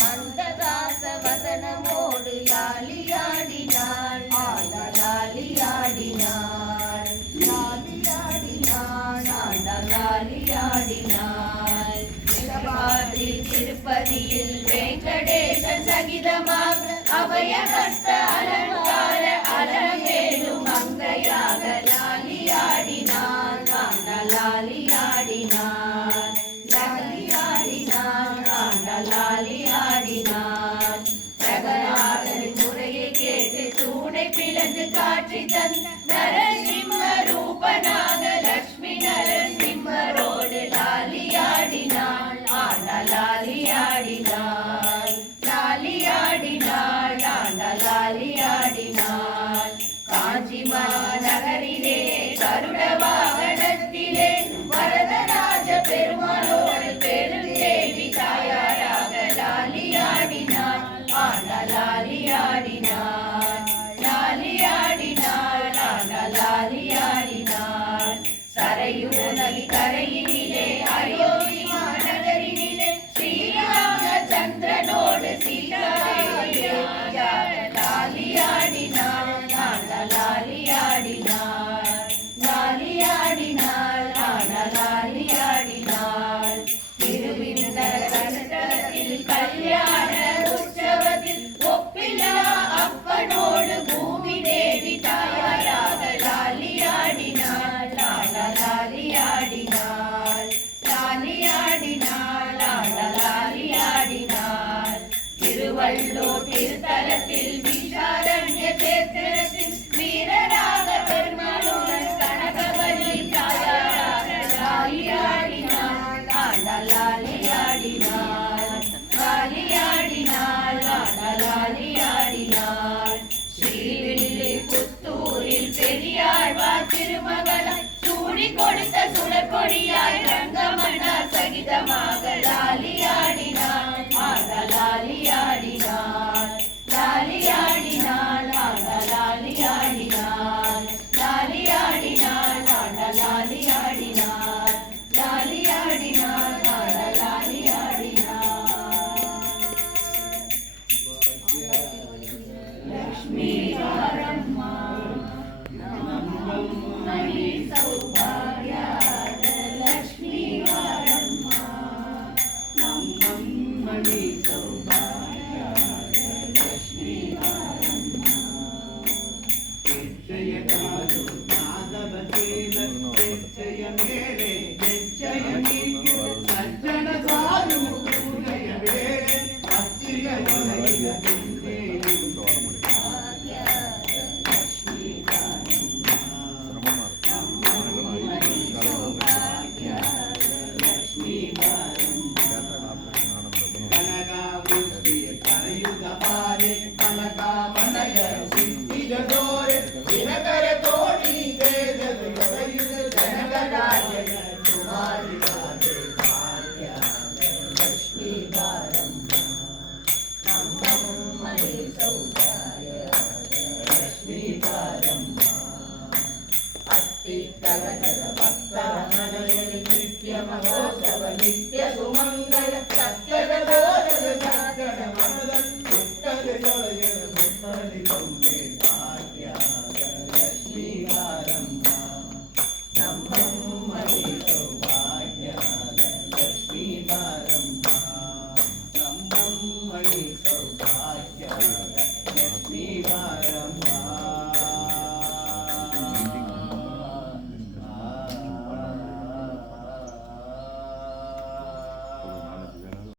மந்ததாச வதனமோடு லாலியாடினாள் லாலியாடினாள் லாலியாடினாள் லாலியாடினாள் திருப்பதியில் வெங்கடேச சகிதமாக அபயஹஸ்த அலங்கார அலமேலும் மங்கையாக லாலியாடினாள் லாலியாடினாள் லாலியாடினாள் பிரகலாதன் முறையை கேட்டு தூணை பிளந்து காட்சி தந்த நரசிம்ம ரூபனாக லட்சுமி நரசிம்மரோடு லாலியாடினாள் லாலியாடினாள் லாலியாடினாள் லாலியாடினாள் காஞ்சி மாநகரிலே கருட வாகனத்திலே வரதராஜ பெருமாளோடு பெருந்தேவி தாயாராக லாலியாடினாள் லாலியாடினாள் லாலியாடினாள் லாலியாடினாள் சரையூ நதி கரையினிலே அயோத்தி மாநகரினிலே ஸ்ரீராமச்சந்திரனோடு சீதாதேவியாக லாலியாடினாள் லாலியாடினாள் லாலியாடினாள் லாலியாடினாள் திருவிந்தர கண்டத்தில் கல்யாண உற்சவத்தில் ஒப்பில்லா அப்பனோடு பூமி தேவி தாயாராக லாலியாடினாள் லாலியாடினாள் லாலியாடினாள் லாலியாடினாள் திருவள்ளூர் திருத்தலத்தில் விஷாரண்ய கேத்திரத்தில் வீரராக பெருமாளுடன் கனகவல்லி தாயாராக லாலியாடினாள் லாலியாடினாள் லாலியாடினாள் லாலியாடினாள் ஸ்ரீவில்லிபுத்தூரில் பெரியாழ்வார் திருமகளாய் சூடி கொடுத்த சுடற்கொடியாய் ரங்கமன்னார் சகிதமாக லாலியாடினாள் லாலியாடினாள் லாலியாடினாள் லாலியாடினாள் லாலியாடினாள் லாலியாடினாள் லாலியாடினாள் லாலியாடினாள் லக்ஷ்மி வாரம்மா மணி சௌபாகியாத லக்ஷ்மி வாரம்மா மணி சௌபாகியாத லக்ஷ்மி வாரம்மா மேலே சಜ್ಜನ ಸಾರು ಬೇರೆ ಅತ್ತಿಯ ಕನಯುಗ ಬಾರೆ ಕನಕ ಮನಗ ಸಿದ್ಧಿಗ ದೋರೆ ದಿನಕರ ತೋಡಿ ವೇದದ ಕರೆಯುಗ ಜನಗರಾಜನ ಕುಮಾರಿ ರಾಧೆ ಭಾಗ್ಯದ ಲಕ್ಷ್ಮೀ ಬಾರಮ್ಮ ನಮ್ಮಮ್ಮನೆ ಸೌಭಾಗ್ಯದ ಲಕ್ಷ್ಮೀ ಬಾರಮ್ಮ ಅತ್ತಿ ಕನಕದ ಭಕ್ತರ ಮನೆಯಲ್ಲಿ ನಿತ್ಯ ಮಹೋತ್ಸವ ನಿತ್ಯ ಸುಮಂಗಲ ಸತ್ಯದ ಬೋಧದ ಸತ್ಯದ ಮನದ ಪುಟ್ಟದ ಜೊಳೆಯದ ಪುಟ್ಟಲಿ ಗೊಂಬೆ ಭಾಗ್ಯದ ಲಕ್ಷ್ಮೀ ಬಾರಮ್ಮ ನಮ್ಮಮ್ಮನೆ ಸೌಭಾಗ್ಯದ ಲಕ್ಷ್ಮೀ ಬಾರಮ್ಮ ನಮ್ಮಮ್ಮನೆ